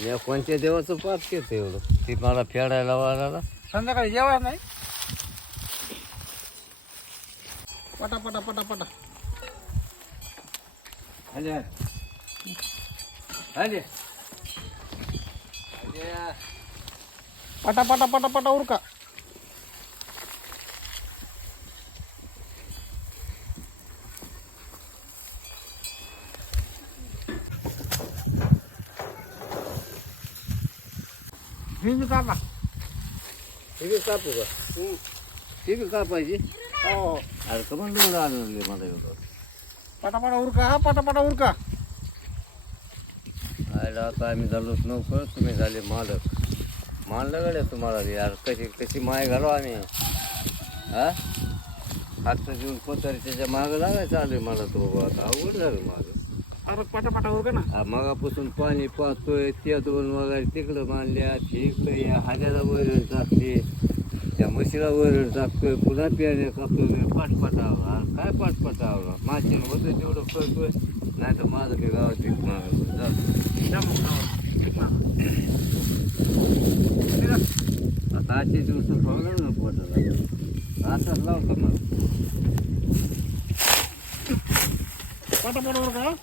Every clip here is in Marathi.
या कोणत्या देवाचं पाप केलं एवढं? ती मला फेडायला वाढायला. संध्याकाळी जेवायला नाही? पटा पटा पटा पटा. आले. आले. पटा पटा पटा पटा उरका. बी कापू. का? ती बी कापायची? हो अरे कमान लोड आणले मला एवढं? उरका हा उरका. आयला आता आम्ही झालोच नोकर तुम्ही झाले मालक. मानलं गड्या तुम्हाला. यार कशी कशी माय घालो आम्ही? हा? हात घेऊन कोतारी त्याच्या मागं लागायचं आले मला तो बाबा आता अवघड झालं माझं ना? हा, मगापासून पाणी पाहतोय त्या दोन वगैरे तिकडं बांधल्या ते इकडं या हाज्याला वैरण टाकते त्या म्हशीला वैरण टाकतोय पुन्हा पियाने कापतोय पाटपटावला काय पाटपटावला मागच्या होतं तेवढं करतोय नाही तर माझं बी गावात एक मागं जातो. मग. आता आजचे दिवस पावलं ना पोटाला. असाच लावतो मला पटा पटा उरका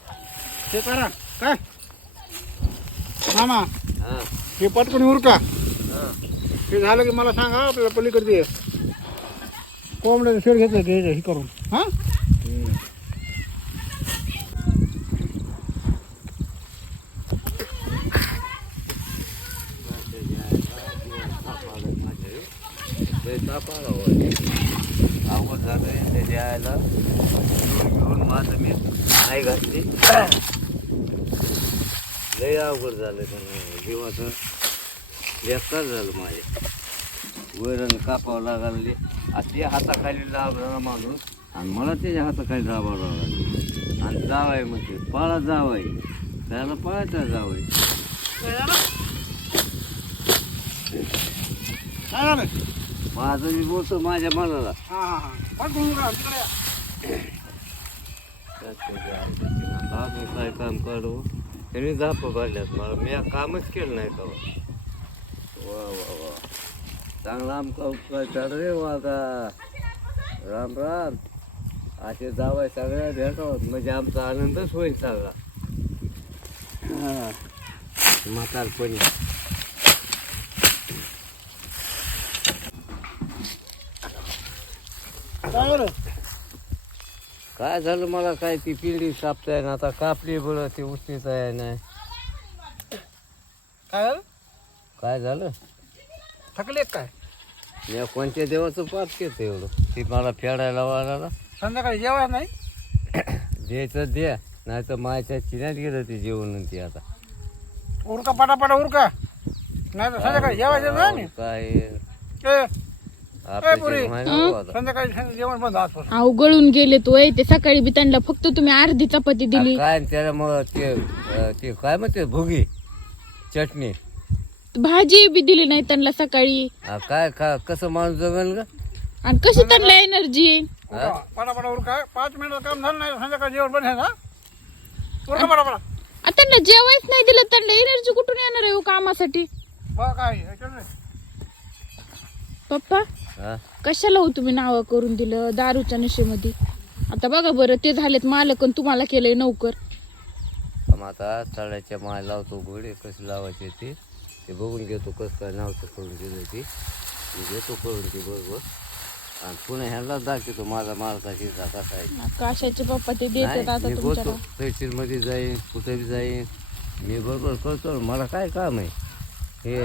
ते करा. काय? मामा हे पटकन उरका. हा ते झालं की मला सांगा आपल्याला पलीकडे कोंबड्याचं शेड घेतलं ते हे करून. हां? अवघड झालं त्याच्या आयला घेऊन माझं मी नाही घातली. लय अवघड झालं त्यानं जीवाचं बेकार झालं माझे. वैरण कापावं लागले. ते हाताखाली लाभला माणूस आणि मला त्याच्या हाताखाली दाबावं लागला. आणि जावाय म्हणते पाळा जावाय. त्याला पळायचा जावाय. माझं मी बोलतो माझ्या मनाला काय काम काढू? त्यांनी झाप भरल्यात मला मी कामच केलं नाही का? वा वा वा. चांगला आमका उपकार कर रे वागा राम राम. असे जावाय सगळ्या भेटावत म्हणजे आमचा आनंदच होईल सगळा हा. म्हातारपणी काय काय झालं मला काय ती पिंडी कापताय ना आता कापली बरं ती उचलीत आहे नाही काय झालं? काय झालं? थकले काय? या कोणत्या देवाचं पाप केलं एवढं? ती मला फेडायला वाढायला संध्याकाळी जेवायला नाही? द्यायचं द्या नाही तर मायच्या चिन्यात गेलं ते जेवण ती आता. उरका पटा पटा उरका. नाही तर संध्याकाळी जेवायचं नाही. काय? संध्याकाळी संध्या- जेवण बंद आजपासून अवगळून गेले तो ते सकाळी बी त्यांना फक्त तुम्ही अर्धी चपाती दिली. काय त्याला मग ते अं, ते काय म्हणते भुगी चटणी. भाजी बी दिली नाही त्यांना सकाळी. आ, काय का कसं माणूस जगल ग? आणि कशी त्यांना एनर्जी पाच काम झालं नाही संध्याकाळी जेवण बंद आहे ना? उरका पटा पटा त्यांना जेवायच नाही दिलं त्यांना एनर्जी कुठून येणार आहे हो कामासाठी? काय नाही? पप्पा? हा? कशाला हो तुम्ही नाव करून दिलं दारूच्या नशेमध्ये? आता बघा बरं ते झालेत मालक आणि तुम्हाला केलंय नौकर. मग आता तळ्याच्या माय लावतो घोडे कसे लावायचे ते. ते बघून घेतो कसं काय नावचं करून दिलं ते. मी घेतो करून ते बरोबर. आणि पुन्हा ह्याला दाखवतो माझा मालकाची कसा आहे काशाचे पप्पा ते देतात नाही, आता मी तहसीलमध्ये जाईन कुठे बी जाईन. मी बरोबर करतो मला काय काम आहे? हे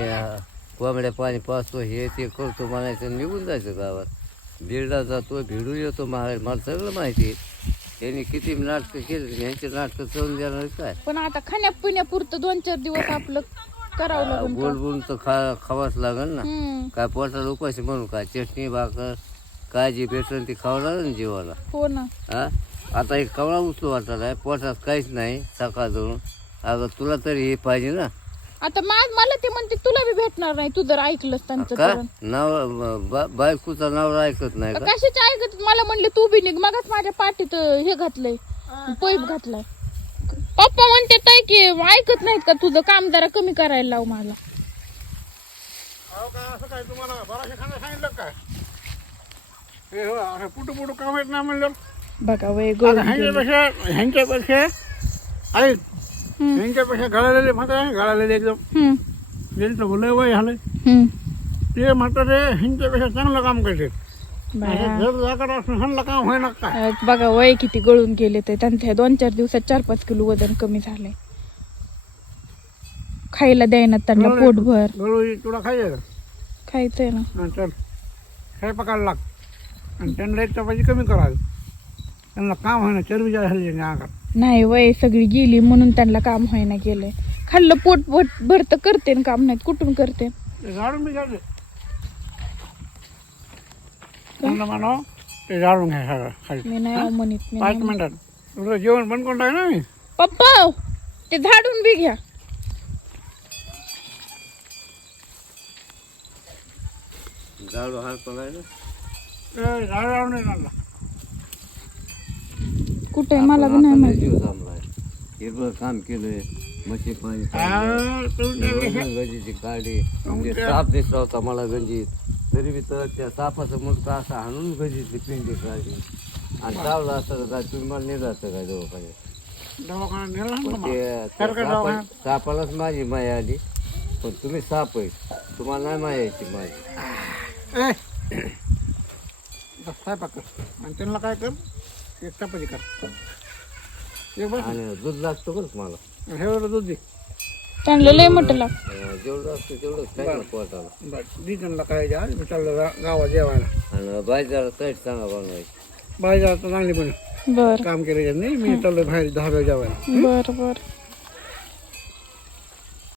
कोंबड्या पाणी पाचतो हे ते करतो म्हणायचं निघून जायचं गावात. बिरडा जातो भिडून येतो महाराज. मला सगळं माहिती आहे. त्यांनी किती नाटकं केली यांचे नाटकं चढून देणार काय? पण आता खाण्यापिण्यापुरतं दोन चार दिवस आपलं करावं लागेल बोलून तर खा खावाच लागेल ना. हम्म. काय पोटाला उपाशी म्हणून काय? चटणी भाकर काय जी भेटल ती खावं लागेल ना जीवाला. हो ना. हा? आता एक कवळा उचलू वाटत आहे पोटात काहीच नाही सकाळ धरून. अगं तुला तरी हे पाहिजे ना. आता मा- मला ते म्हणते तुला बी भेटणार नाही तू जर ऐकलंस त्यांचं का? तर नाव बा- बायकोचा नाव ऐकत नाही का? कशाचे ऐकत? मला म्हणले तू बी निघ मगच माझ्या पाठीत अं, हे घातलंय पैप घातलाय. पप्पा म्हणते ताई की ऐकत नाहीत का तुझं? काम जरा कमी करायला लाव मला. अहो काय असं काय तुम्हाला? बराचशा खाणं सांगितलं काय? हे हो असं पुटू पुटू काम येत नाही म्हणलं बघा वय गेलं. ह्यांच्यापेक्षा ह्यांच्यापेक्षा ऐक हम्म, ह्यांच्यापेक्षा गळालेले म्हणतात गळालेले एकदम. हम्म, त्यांचं लय वय झालं हम्म. ते म्हणतात ते ह्यांच्यापेक्षा चांगलं काम करते. काय? बघा वय किती गळून गेले ते. त्यांच्या दोन चार दिवसात चार पाच किलो वजन कमी झालंय. खायला द्यायना त्यांना पोटभर. गळू तुला खायचं खायचंय ना. नंतर स्वयंपाकाला लाग. आणि त्यांना एक चपाती कमी करायचं त्यांना काम होईना. चरबी जास्त झाली अंगात. नाही वय सगळी गेली म्हणून त्यांना काम व्हायना गेलंय खाल्लं पोट पोट भरत करते न काम नाहीत कुठून करते? झाडून बी झाले त्यांना म्हणावं ते झाडून घ्या सगळं खाली. मी नाही अहो म्हणत मी पाच नाही. मिनिटात तुझं जेवण टाक ना मी? पप्पा ते झाडून बी घ्या. झाडू हात पडायला ते झाड लावून नाही कुठे मला बी नाही माहिती. जीव थांबलाय. हिरवं काम केलंय म्हशी पाणी गंजीची काढी म्हणजे साप दिसला होता मला गंजीत. तरी बी तर त्या सापाचा मुलगा असा हाणून गंजीची पिंडी काढली. आणि चावला तुम्ही मला नेलं असतं काय दवाखान्यात? पण. ते त्या सापा-. सापालाच माझी माया आली. पण तुम्ही साप आहे तुम्हाला नाही माया यायची माझी. आणि त्यांना काय कर? एक चपाती कर एक बस. आणि दूध लागतं बरं का मला? हे बरं दूध दे. त्यांना लय मोठं लाग अं, जेवढं असतं तेवढंच काय ना पोटाला बस दे त्यांना काय द्या. मी चाललो गा- गावात जेवायला. आणि बाजारात ताईट सांगा बनवायची? बाहेर जायचं चांगली पण बर. काम केलं त्यांनी. मी चाललो बाहेर दहा वेळ जेवायला बर बर.